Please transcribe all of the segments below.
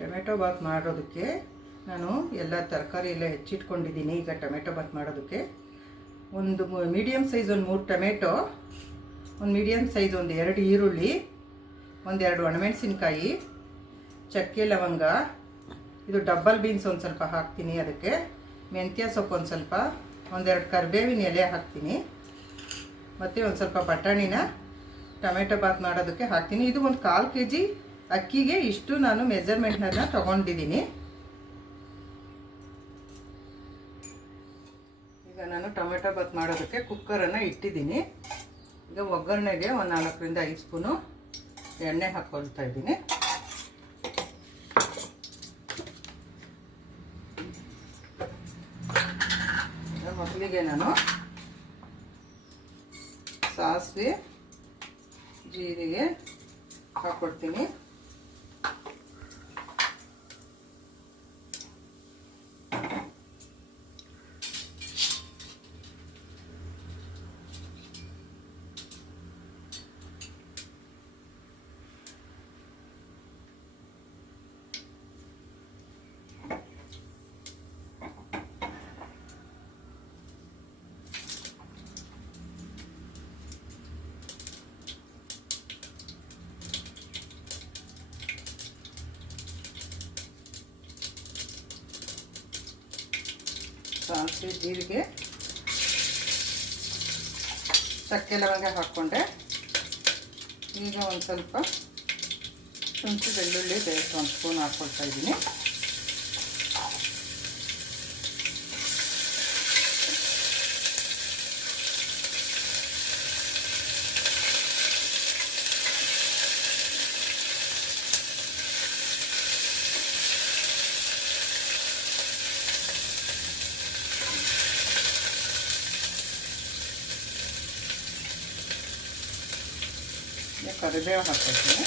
Tomato Baat ಮಾಡೋದಕ್ಕೆ ನಾನು ಎಲ್ಲ ತರಕಾರಿ ಎಲ್ಲ ಹೆಚ್ಚಿಟ್ಕೊಂಡಿದ್ದೀನಿ. ಈಗ ಟೊಮೆಟೊ ಬಾತ್ ಮಾಡೋದಕ್ಕೆ ಒಂದು ಮೀಡಿಯಮ್ ಸೈಜ್ ಒಂದು 3 ಟೊಮೆಟೊ, ಒಂದು ಮೀಡಿಯಮ್ ಸೈಜ್ ಒಂದು 2 ಈರುಳ್ಳಿ, ಒಂದು 2 ಒಣಮೆಣಸಿನ್ಕಾಯಿ, ಚಕ್ಕೆ ಲವಂಗ, ಇದು ಡಬ್ಬಲ್ ಬೀನ್ಸ್ ಒಂದು ಸ್ವಲ್ಪ ಹಾಕ್ತೀನಿ, ಅದಕ್ಕೆ ಮೆಂತ್ಯ ಸೊಪ್ಪು ಒಂದು ಸ್ವಲ್ಪ, ಒಂದೆರಡು ಕರಿಬೇವಿನ ಎಲೆ ಹಾಕ್ತೀನಿ, ಮತ್ತು ಒಂದು ಸ್ವಲ್ಪ ಬಟಾಣಿನ ಟೊಮೆಟೊ ಬಾತ್ ಮಾಡೋದಕ್ಕೆ ಹಾಕ್ತೀನಿ. ಇದು ಒಂದು 1/4 kg ಅಕ್ಕಿಗೆ ಇಷ್ಟು ನಾನು ಮೆಜರ್ಮೆಂಟ್ನ ತೊಗೊಂಡಿದ್ದೀನಿ. ಈಗ ನಾನು ಟೊಮೆಟೊ ಬಾತ್ ಮಾಡೋದಕ್ಕೆ ಕುಕ್ಕರನ್ನು ಇಟ್ಟಿದ್ದೀನಿ. ಈಗ ಒಗ್ಗರಣೆಗೆ ಒಂದು 4 ರಿಂದ 5 ಸ್ಪೂನು ಎಣ್ಣೆ ಹಾಕ್ಕೊಳ್ತಾ ಇದ್ದೀನಿ. ಮೊದಲಿಗೆ ನಾನು ಸಾಸಿವೆ ಜೀರಿಗೆ ಹಾಕ್ಕೊಡ್ತೀನಿ. ಸಾಸಿವೆ ಜೀರಿಗೆ ಚಕ್ಕೆ ಲವಂಗ ಹಾಕ್ಕೊಂಡೆ. ಈಗ ಒಂದು ಸ್ವಲ್ಪ ಶುಂಠಿ ಬೆಳ್ಳುಳ್ಳಿ ಪೇಸ್ಟ್ 1 ಸ್ಪೂನ್ ಹಾಕ್ಕೊಳ್ತಾ ಇದ್ದೀನಿ. ಕರಿಬೇವು ಹಾಕ್ಕೊಳ್ತೀನಿ.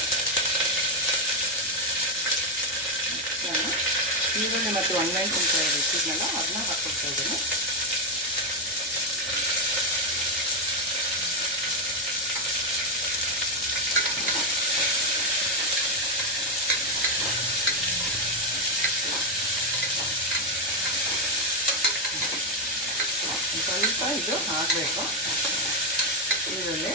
ಈರುಳ್ಳಿ ಮತ್ತು ಒಣಮೆಣಸಿನ್ಕಾಯಿ ಇಟ್ಟಿದ್ನಲ್ಲ ಅದನ್ನ ಹಾಕ್ಕೊಳ್ತಾ ಇದ್ದೀನಿ. ಸ್ವಲ್ಪ ಇದು ಹಾಕಬೇಕು ಈರುಳ್ಳಿ.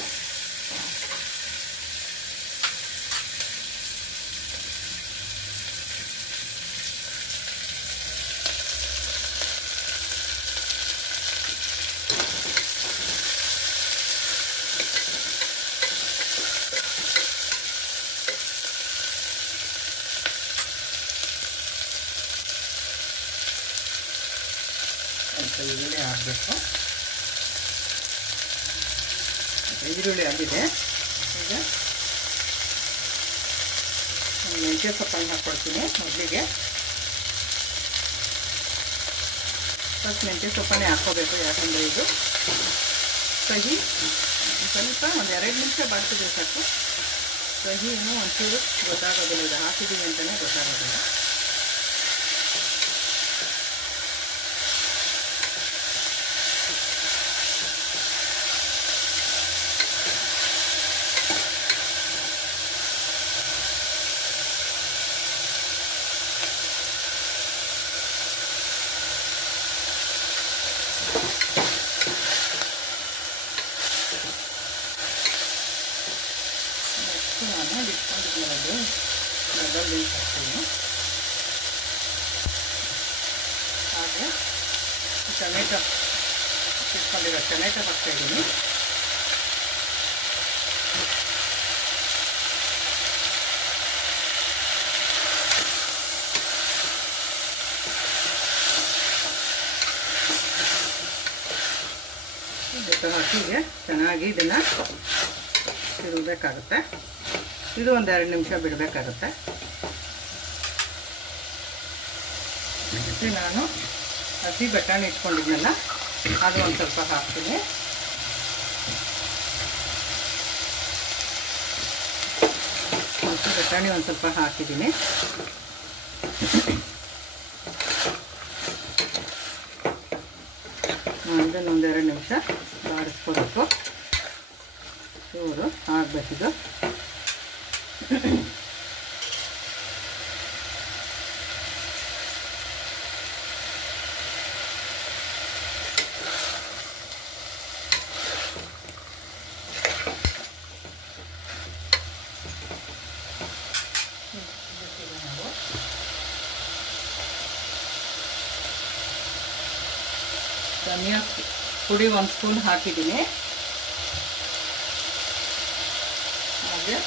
ಈರುಳ್ಳಿ ಹಾಕಬೇಕು. ಈರುಳ್ಳಿ ಆಗಿದೆ. ಈಗ ಮೆಂತ್ಯ ಸೊಪ್ಪನ್ನು ಹಾಕ್ಕೊಡ್ತೀನಿ. ಮೊದಲಿಗೆ ಫಸ್ಟ್ ಮೆಂತ್ಯ ಸೊಪ್ಪನ್ನೇ ಹಾಕ್ಕೋಬೇಕು, ಯಾಕಂದರೆ ಇದು ಕಹಿ ಸ್ವಲ್ಪ ಒಂದು 2 ನಿಮಿಷ ಬಾಡಿಸಿದ್ರೆ ಸಾಕು. ಕಹಿ ಇನ್ನೂ ಒಂಚೂರು ಗೊತ್ತಾಗೋದಿಲ್ಲ, ಇದು ಹಾಕಿದ್ದೀವಿ ಅಂತಲೇ ಗೊತ್ತಾಗೋದಿಲ್ಲ. ನಾನು ಇಟ್ಕೊಂಡಿದ್ದೀನದು ಡಬಲ್ ಬೀನ್ಸ್ ಹಾಕ್ತೀನಿ. ಹಾಗೆ ಟೊಮೆಟೊ ಇಟ್ಕೊಂಡಿರೋ ಟೊಮೆಟೊ ಹಾಕ್ತಾಯಿದ್ದೀನಿ. ಹಾಕಿಗೆ ಚೆನ್ನಾಗಿ ಇದನ್ನು ತಿರುಗಬೇಕಾಗುತ್ತೆ. ಇದು ಒಂದು 2 ನಿಮಿಷ ಬಿಡಬೇಕಾಗುತ್ತೆ. ಮತ್ತು ನಾನು ಹಸಿ ಬಟಾಣಿ ಇಟ್ಕೊಂಡಿದ್ನಲ್ಲ ಅದು ಒಂದು ಸ್ವಲ್ಪ ಹಾಕ್ತೀನಿ. ಹಸಿ ಬಟಾಣಿ ಒಂದು ಸ್ವಲ್ಪ ಹಾಕಿದ್ದೀನಿ. ಇದನ್ನೊಂದು 2 ನಿಮಿಷ ಬಾಡಿಸ್ಕೋಬೇಕು. ಚೂರು ಆಗಬೇಕಿದು. ಧನಿಯಾ ಪುಡಿ 1 ಸ್ಪೂನ್ ಹಾಕಿದ್ದೀನಿ. ಹಾಗೆ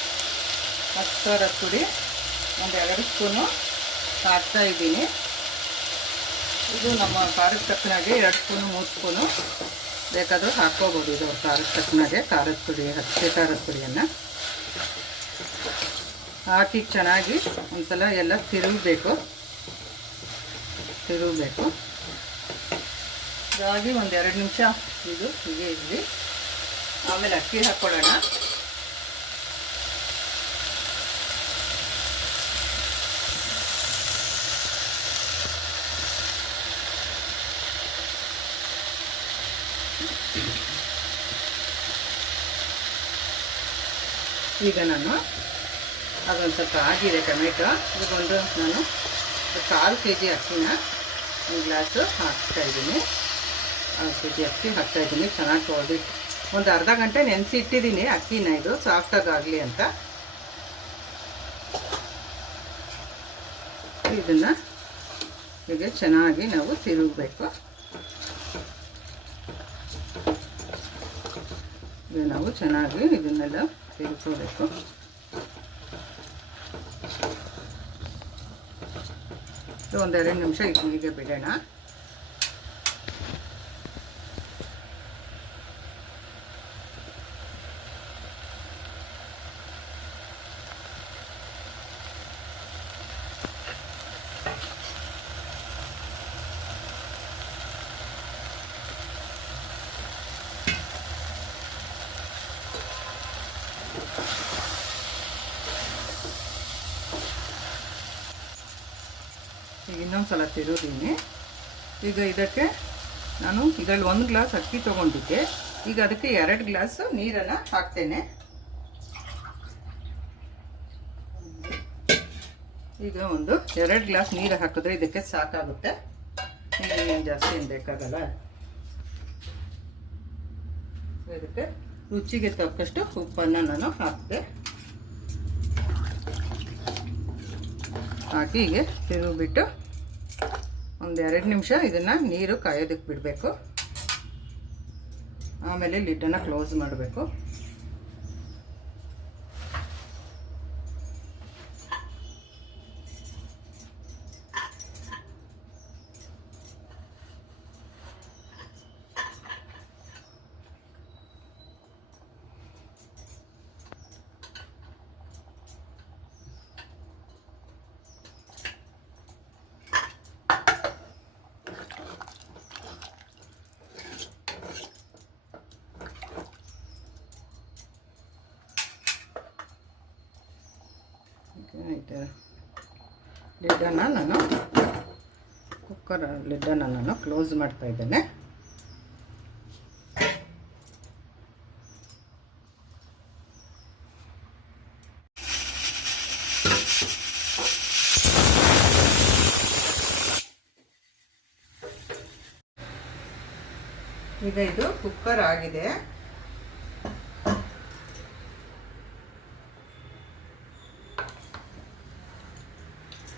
ಖಾರದ ಪುಡಿ 2 ಸ್ಪೂನು ಹಾಕ್ತಾಯಿದ್ದೀನಿ. ಇದು ನಮ್ಮ ಖಾರದ ತಕ್ಕನಾಗೆ 2 ಸ್ಪೂನು 3 ಸ್ಪೂನು ಬೇಕಾದರೂ ಹಾಕ್ಕೋಬೋದು. ಇದು ಖಾರದ ತಕ್ಕನಾಗೆ ಖಾರದ ಪುಡಿ, ಹಚ್ಚೆ ಖಾರದ ಪುಡಿಯನ್ನು ಹಾಕಿ ಚೆನ್ನಾಗಿ ಒಂದ್ಸಲ ಎಲ್ಲ ತಿರುಗಬೇಕು. ಇದಾಗಿ 1-2 ನಿಮಿಷ ಇದು ಹೀಗೆ ಇರಲಿ. ಆಮೇಲೆ ಅಕ್ಕಿ ಹಾಕ್ಕೊಳ್ಳೋಣ. ಈಗ ನಾನು ಅದೊಂದು ಸ್ವಲ್ಪ ಆಗಿದೆ ಟೊಮೆಟೊ. ಇದೊಂದು ನಾನು 1/4 kg ಅಕ್ಕಿನ 1 ಗ್ಲಾಸು ಹಾಕ್ತಾಯಿದ್ದೀನಿ. 1 kg ಅಕ್ಕಿ ಹಾಕ್ತಾಯಿದ್ದೀನಿ. ಚೆನ್ನಾಗಿ ತೊಳೆದು ಒಂದು ಅರ್ಧ ಗಂಟೆ ನೆನೆಸಿ ಇಟ್ಟಿದ್ದೀನಿ ಅಕ್ಕಿನ, ಇದು ಸಾಫ್ಟಾಗಲಿ ಅಂತ. ಇದನ್ನು ಹೀಗೆ ಚೆನ್ನಾಗಿ ನಾವು ತಿರುಗಬೇಕು. ನಾವು ಚೆನ್ನಾಗಿ ಇದನ್ನೆಲ್ಲ ತಿರುಗಿಸಬೇಕು. ಒಂದು 2 ನಿಮಿಷ ಹೀಗೆ ಬಿಡೋಣ. ಈಗ ಇನ್ನೊಂದು ಸಲ ತಿರುಗಿದ್ದೀನಿ. ಈಗ ಇದಕ್ಕೆ ನಾನು ಇದರಲ್ಲಿ 1 ಗ್ಲಾಸ್ ಅಕ್ಕಿ ತೊಗೊಂಡಿದ್ದೆ. ಈಗ ಅದಕ್ಕೆ 2 ಗ್ಲಾಸ್ ನೀರನ್ನು ಹಾಕ್ತೇನೆ. ಈಗ 2 ಗ್ಲಾಸ್ ನೀರು ಹಾಕಿದ್ರೆ ಇದಕ್ಕೆ ಸಾಕಾಗುತ್ತೆ. ನೀರೇನು ಜಾಸ್ತಿ ಏನು ಬೇಕಾಗಲ್ಲ. ಇದಕ್ಕೆ ರುಚಿಗೆ ತಕ್ಕಷ್ಟು ಉಪ್ಪನ್ನು ನಾನು ಹಾಕಿದೆ. ಹಾಕಿ ಹೀಗೆ ತಿರುಗಿಬಿಟ್ಟು 1-2 ನಿಮಿಷ ಇದನ್ನು ನೀರು ಕಾಯೋದಕ್ಕೆ ಬಿಡಬೇಕು. ಆಮೇಲೆ ಲಿಡ್ಡನ್ನು ಕ್ಲೋಸ್ ಮಾಡಬೇಕು. ಲಿಡ್ಡನ್ನು ನಾನು ಕುಕ್ಕರ್ ಲಿಡ್ಡನ್ನು ನಾನು ಕ್ಲೋಸ್ ಮಾಡ್ತಾ ಇದ್ದೇನೆ. ಈಗ ಇದು ಕುಕ್ಕರ್ ಆಗಿದೆ.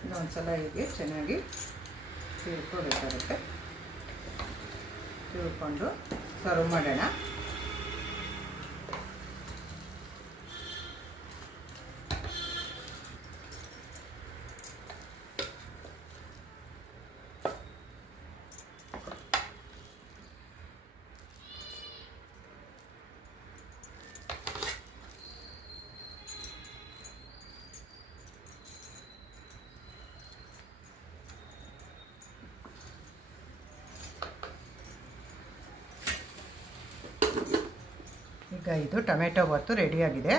ಇನ್ನೊಂದ್ಸಲ ಹೀಗೆ ಚೆನ್ನಾಗಿ ತಿಳ್ಕೊಬೇಕಾಗುತ್ತೆ. ತಿಳ್ಕೊಂಡು ಸರ್ವ್ ಮಾಡೋಣ. ಈಗ ಇದು ಟೊಮೆಟೊ ಬಾತು ರೆಡಿಯಾಗಿದೆ.